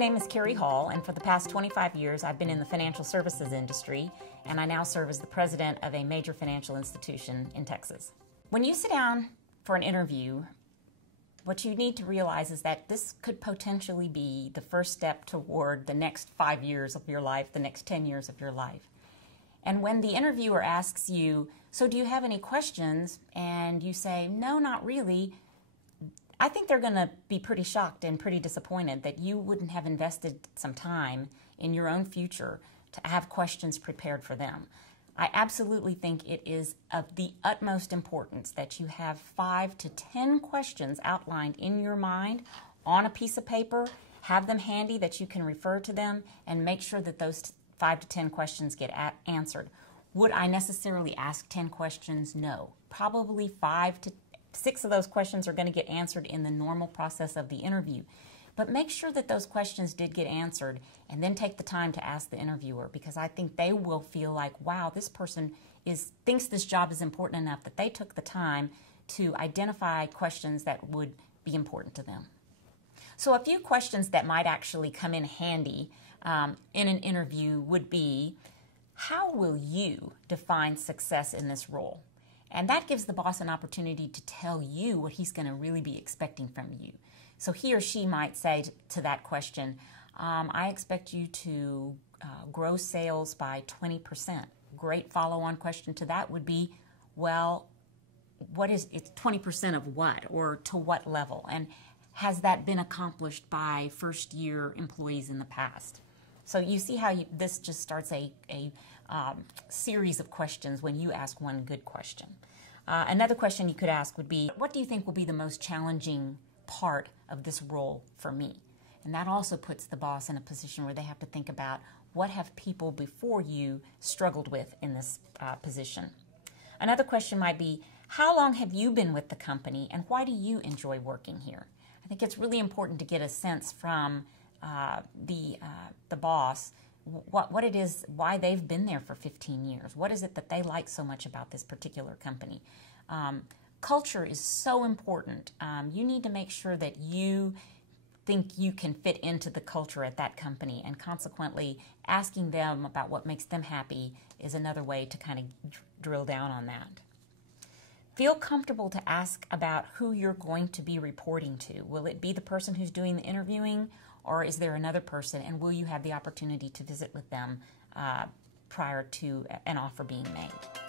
name is Kerry Hall, and for the past 25 years I've been in the financial services industry, and I now serve as the president of a major financial institution in Texas. When you sit down for an interview, what you need to realize is that this could potentially be the first step toward the next 5 years of your life, the next 10 years of your life. And when the interviewer asks you, so do you have any questions? And you say, no, not really. I think they're going to be pretty shocked and pretty disappointed that you wouldn't have invested some time in your own future to have questions prepared for them. I absolutely think it is of the utmost importance that you have 5 to 10 questions outlined in your mind on a piece of paper, have them handy that you can refer to them, and make sure that those 5 to 10 questions get answered. Would I necessarily ask 10 questions? No. Probably 5 to 6 of those questions are going to get answered in the normal process of the interview. But make sure that those questions did get answered, and then take the time to ask the interviewer, because I think they will feel like, wow, this person thinks this job is important enough that they took the time to identify questions that would be important to them. So a few questions that might actually come in handy in an interview would be, how will you define success in this role? And that gives the boss an opportunity to tell you what he's going to really be expecting from you. So he or she might say to that question, I expect you to grow sales by 20%. Great follow-on question to that would be, well, it's 20% of what, or to what level? And has that been accomplished by first-year employees in the past? So you see how this just starts a series of questions when you ask one good question. Another question you could ask would be, what do you think will be the most challenging part of this role for me? And that also puts the boss in a position where they have to think about, what have people before you struggled with in this position? Another question might be, how long have you been with the company, and why do you enjoy working here? I think it's really important to get a sense from the boss what it is, why they've been there for 15 years. What is it that they like so much about this particular company? Culture is so important. You need to make sure that you think you can fit into the culture at that company, and consequently asking them about what makes them happy is another way to kind of drill down on that. Feel comfortable to ask about who you're going to be reporting to. Will it be the person who's doing the interviewing, or is there another person, and will you have the opportunity to visit with them prior to an offer being made?